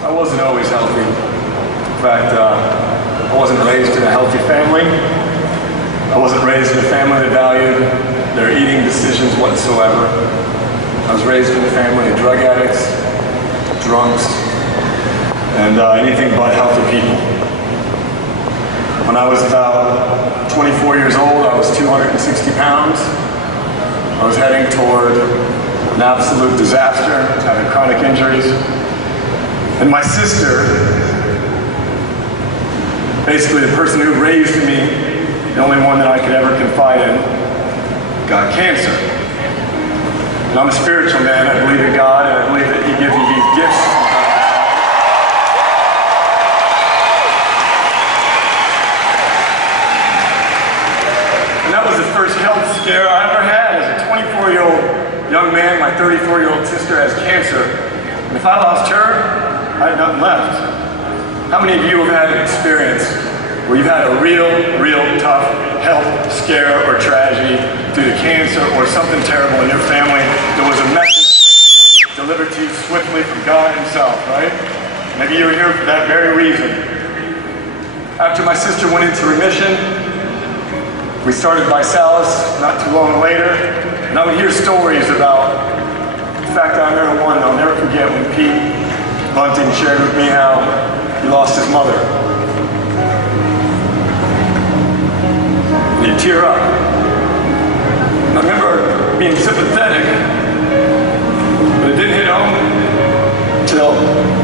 I wasn't always healthy. In fact, I wasn't raised in a healthy family. I wasn't raised in a family that valued their eating decisions whatsoever. I was raised in a family of drug addicts, drunks, and anything but healthy people. When I was about 24 years old, I was 260 pounds. I was heading toward an absolute disaster, having chronic injuries. And my sister, basically the person who raised me, the only one that I could ever confide in, got cancer. And I'm a spiritual man. I believe in God, and I believe that He gives you these gifts. And that was the first health scare I ever had as a 24-year-old young man. My 34-year-old sister has cancer. And if I lost her, I had nothing left. How many of you have had an experience where you've had a real tough health scare or tragedy due to cancer or something terrible in your family? There was a message delivered to you swiftly from God Himself, right? Maybe you were here for that very reason. After my sister went into remission, we started Visalus not too long later, and I would hear stories about, in fact, I remember one I'll never forget when Pete Bunting shared with me how he lost his mother. And he'd tear up. And I remember being sympathetic, but it didn't hit home until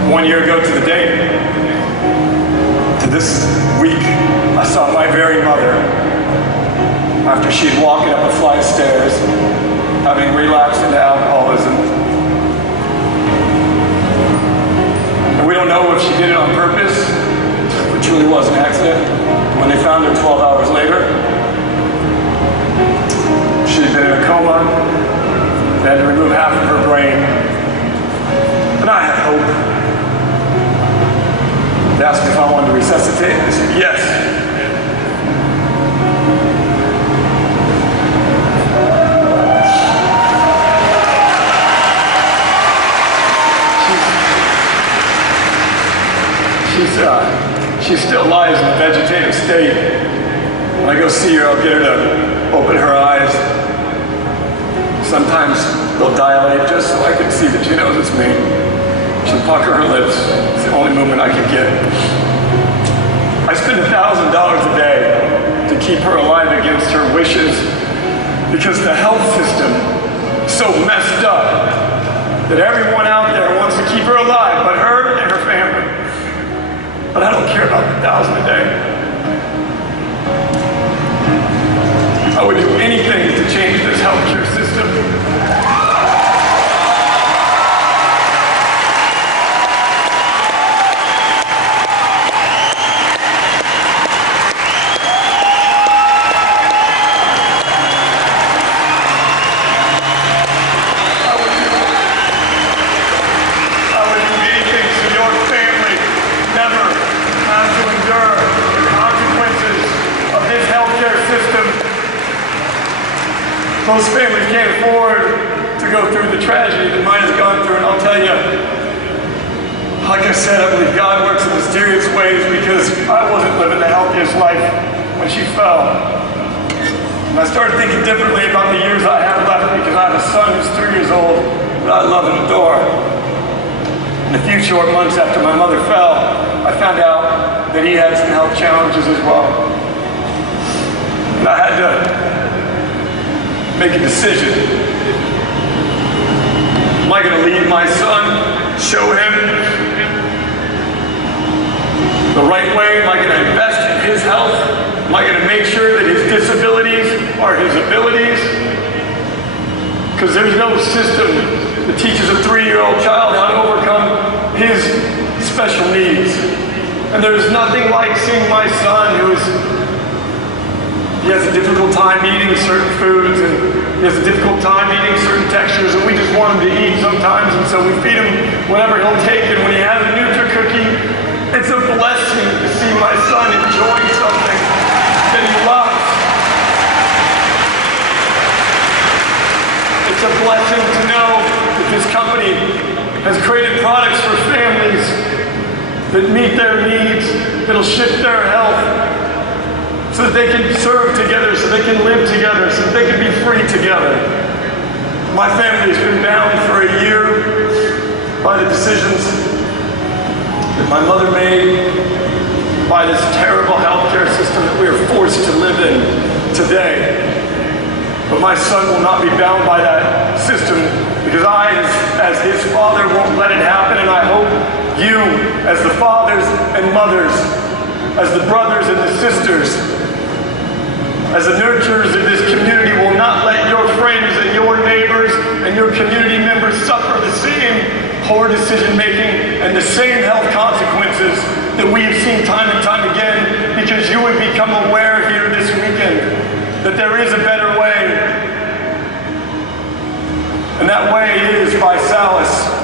1 year ago to the day. To this week, I saw my very mother, after she'd walking up a flight of stairs, having relapsed into alcoholism. We don't know if she did it on purpose, or truly was an accident. When they found her 12 hours later, she had been in a coma. They had to remove half of her brain. And I had hope. They asked me if I wanted to resuscitate. I said, yes. She still lies in a vegetative state. When I go see her, I'll get her to open her eyes. Sometimes they'll dilate just so I can see that she knows it's me. She'll pucker her lips. It's the only movement I can get. I spend $1,000 a day to keep her alive against her wishes because the health system is so messed up that everyone out there wants to keep her alive, but her and her family. But I don't care about the $1,000 a day. I would do anything to change this healthcare system. Most families can't afford to go through the tragedy that mine has gone through, and I'll tell you, like I said, I believe God works in mysterious ways because I wasn't living the healthiest life when she fell. And I started thinking differently about the years I have left because I have a son who's 3 years old that I love and adore. And a few short months after my mother fell, I found out that he had some health challenges as well. And I had to make a decision. Am I going to lead my son, show him the right way? Am I going to invest in his health? Am I going to make sure that his disabilities are his abilities? Because there's no system that teaches a 3-year-old child how to overcome his special needs. And there's nothing like seeing my son he has a difficult time eating certain foods, and he has a difficult time eating certain textures, and we just want him to eat sometimes, and so we feed him whatever he'll take, and when he has a Nutri-Cookie, it's a blessing to see my son enjoying something that he loves. It's a blessing to know that this company has created products for families that meet their needs, that'll shift their health, so that they can serve together, so they can live together, so that they can be free together. My family has been bound for a year by the decisions that my mother made, by this terrible healthcare system that we are forced to live in today. But my son will not be bound by that system, because I, as his father, won't let it happen, and I hope you, as the fathers and mothers, as the brothers and the sisters, as the nurturers of this community, will not let your friends and your neighbors and your community members suffer the same poor decision-making and the same health consequences that we have seen time and time again, because you have become aware here this weekend that there is a better way. And that way is Visalus.